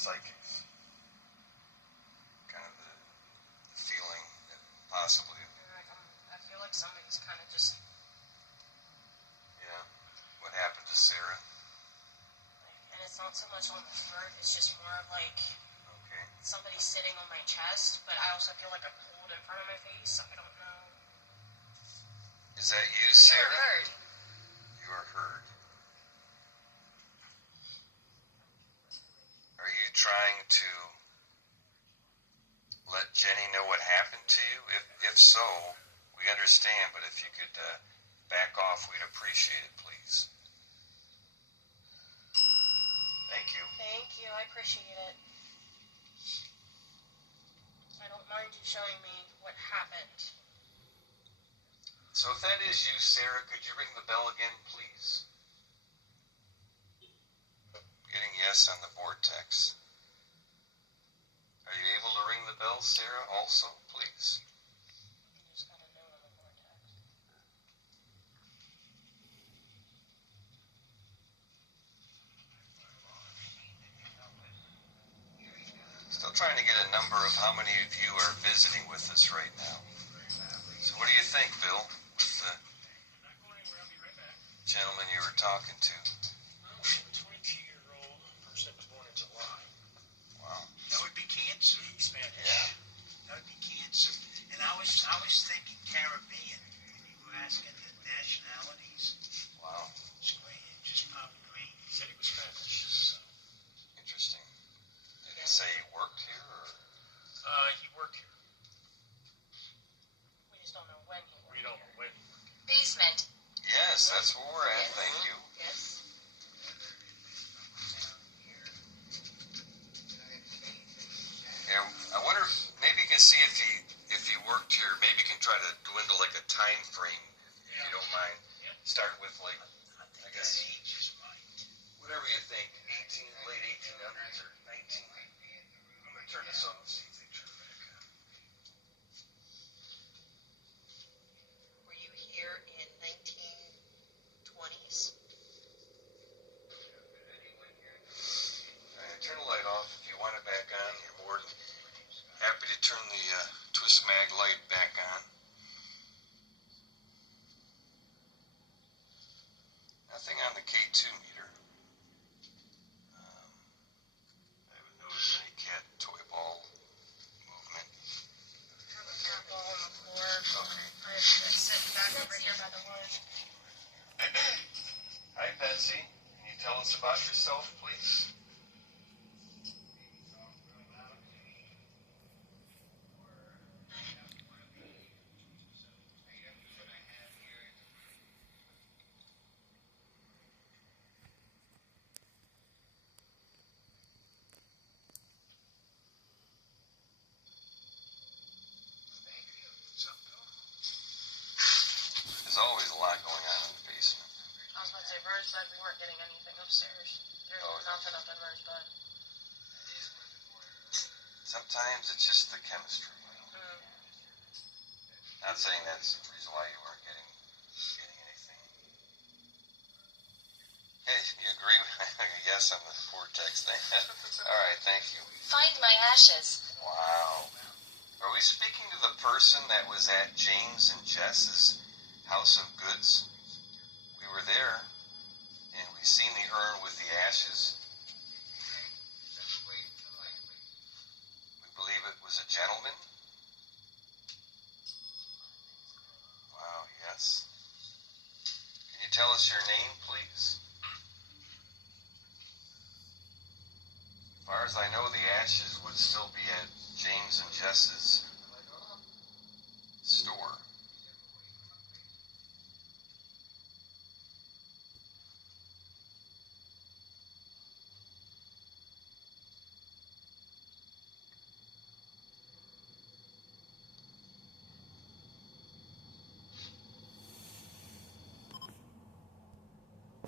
psychics. Kind of the feeling that possibly. I feel like somebody's kind of just. Yeah. What happened to Sarah? And it's not so much on the throat, it's just more of like. Okay. Somebody sitting on my chest, but I also feel like a cold in front of my face, so I don't know. Is that you, Sarah? You are heard. You are heard. Are you trying to let Jenny know what happened to you? If so, we understand, but if you could back off, we'd appreciate it, please. Thank you. Thank you, I appreciate it. I don't mind you showing me what happened. So if that is you, Sarah, could you ring the bell again, please? Getting yes on the vortex. Are you able to ring the bell, Sarah, also, please? You just gotta know on the vortex. Still trying to get a number of how many of you are visiting with us right now. So what do you think, Bill, with the gentleman you were talking to? A 22-year-old person that was born in July. Wow. That would be cancer. Spanish. Yeah. That would be cancer. And I was thinking Caribbean when you were asking the nationalities. Wow. It's green. It just popped green. He said he was Spanish. So. Interesting. Did he say he worked here, or? He worked here. We just don't know when he worked. We don't know when. Basement. Yes, that's where we're at. Thank you. Yes. Yeah, I wonder if maybe you can see if he worked here. Maybe you can try to dwindle like a time frame, if you don't mind. Start with like, I guess, Age is right. whatever you think, late 1800s or 19. I'm gonna turn this off. See if they turn it back on. Were you here in 1920s? Turn the light off. If you want it back on, you're more than happy to turn the twist mag light back on. Nothing on the K2 meter. I haven't noticed any cat toy ball movement. I have a cat ball on the floor. Okay. It's sitting back over here by the wood. Hi, Betsy. Can you tell us about yourself, please? There's always a lot going on in the basement. I was about to say, Verge said we weren't getting anything upstairs. There's nothing up in Verge's bed. Sometimes it's just the chemistry. Not saying that's the reason why you weren't getting anything. Hey, you agree with yes on the vortex thing? All right, thank you. Find my ashes. Wow. Are we speaking to the person that was at James and Jess's House of Goods? We were there, and we seen the urn with the ashes. We believe it was a gentleman. Wow, yes. Can you tell us your name, please? As far as I know, the ashes would still be at James and Jess's